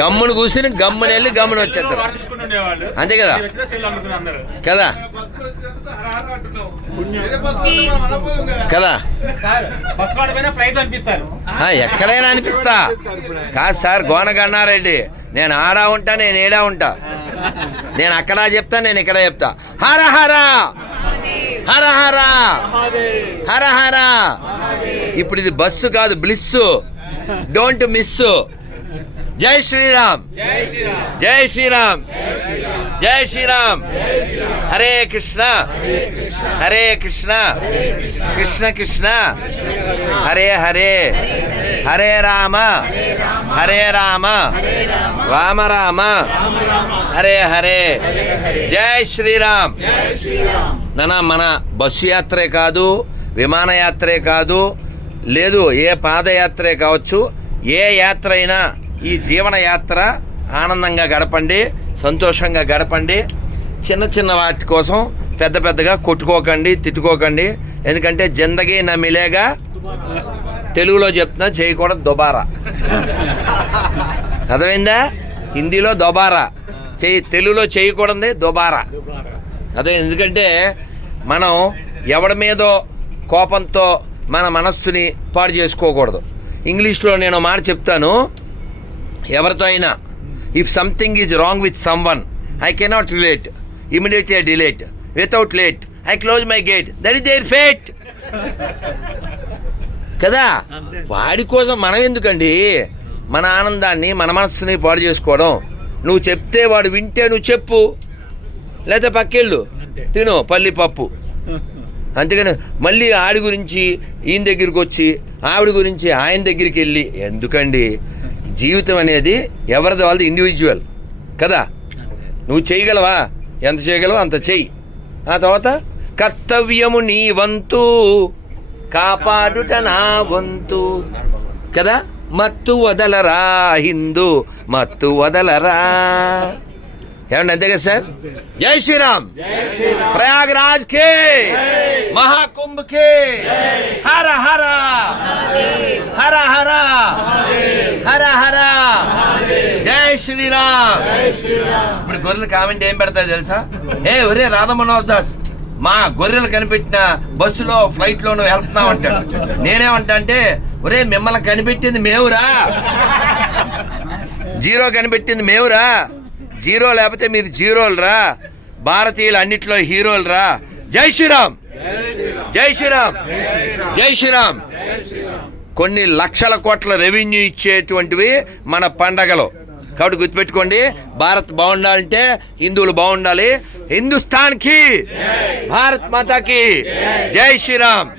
గమ్మును కూర్చుని గమ్మున వెళ్ళి గమ్మున వచ్చేస్తారు. అంతే కదా? కదా? కదా. కదా? సార్ బస్ వాడిపోయినా ఫ్లైట్ అనిపిస్తారు ఆ, ఎక్కడైనా అనిపిస్తా. కాదు సార్ గోనగన్నారెడ్డి నేను ఆడా ఉంటా నేను ఏడా ఉంటా. నేను అక్కడ చెప్తా నేను ఇక్కడ చెప్తా. హర హర! హర హర. హర హర. ఇప్పుడు ఇది బస్సు కాదు బ్లిస్సు. డోంట్ మిస్ జై శ్రీరామ్. జై శ్రీరామ్. జై శ్రీరామ్. హరే కృష్ణ. హరే కృష్ణ. కృష్ణ. కృష్ణ. హరే హరే. హరే రామ హరే రామ రామ రామ హరే హరే జై శ్రీరామ్. నాన్న మన బస్సు యాత్రే కాదు విమానయాత్రే కాదు లేదు ఏ పాదయాత్రే కావచ్చు ఏ యాత్ర అయినా ఈ జీవన యాత్ర ఆనందంగా గడపండి సంతోషంగా గడపండి. చిన్న చిన్న వాటి కోసం పెద్ద పెద్దగా కొట్టుకోకండి తిట్టుకోకండి. ఎందుకంటే జిందగీ నా మిలేగా తెలుగులో చెప్తున్నా చేయకూడదు దుబారా. అర్థమైందా? హిందీలో దుబారా. చేయి తెలుగులో చేయకూడదు దుబారా. అదే ఎందుకంటే మనం ఎవడి మీదో కోపంతో మన మనస్సుని పాడు చేసుకోకూడదు. ఇంగ్లీష్లో నేను మాట చెప్తాను. ఎవరితో అయినా if something is wrong with someone I cannot relate immediately I delete without late I close my gate that is their fate కదా? వాడి కోసం మనం ఎందుకండి? మన ఆనందాన్ని మన మనస్సుని పాడు చేసుకోవడం. నువ్వు చెప్తే వాడు వింటే నువ్వు చెప్పు. లేదా పక్కెళ్ళు. తిను పల్లి పప్పు. అంతేగాని మళ్ళీ ఆడి గురించి ఈయన దగ్గరికి వచ్చి ఆవిడ గురించి ఆయన దగ్గరికి వెళ్ళి ఎందుకండి? జీవితం అనేది ఎవరిది వాళ్ళది? ఇండివిజువల్ కదా? నువ్వు చేయగలవా? ఎంత చేయగలవో అంత చెయ్యి ఆ తర్వాత కర్తవ్యము నీ వంతు. కాపాడుట నా వంతు కదా? మత్తు వదలరా హిందూ మత్తు వదలరా. ఏమండి అంతే కదా సార్? జై శ్రీరామ్. ప్రయాగరాజ్ కే. మహాకుంభ్ కే. హర హర. హర హర. హర హర. జై శ్రీరామ్. ఇప్పుడు గొర్రెలు కామెంట్ ఏం పెడతాయి తెలుసా? ఏ ఒరే రాధ మనోహర్ దాస్. మా గొర్రెలు కనిపెట్టిన బస్సులో ఫ్లైట్లోనూ వెళ్తున్నామంటాడు. నేనేమంటా అంటే ఒరే మిమ్మల్ని కనిపెట్టింది మేవురా. జీరో కనిపెట్టింది మేవురా. జీరో లేకపోతే మీరు జీరోలు రా భారతీయులు అన్నిట్లో హీరోలు రా జై శ్రీరామ్. జై శ్రీరామ్. జై శ్రీరామ్. కొన్ని లక్షల కోట్ల రెవెన్యూ ఇచ్చేటువంటివి మన పండగలు. కాబట్టి గుర్తుపెట్టుకోండి భారత్ బాగుండాలంటే హిందువులు బాగుండాలి. హిందుస్థాన్కి భారత్ మాతాకి. జై శ్రీరామ్.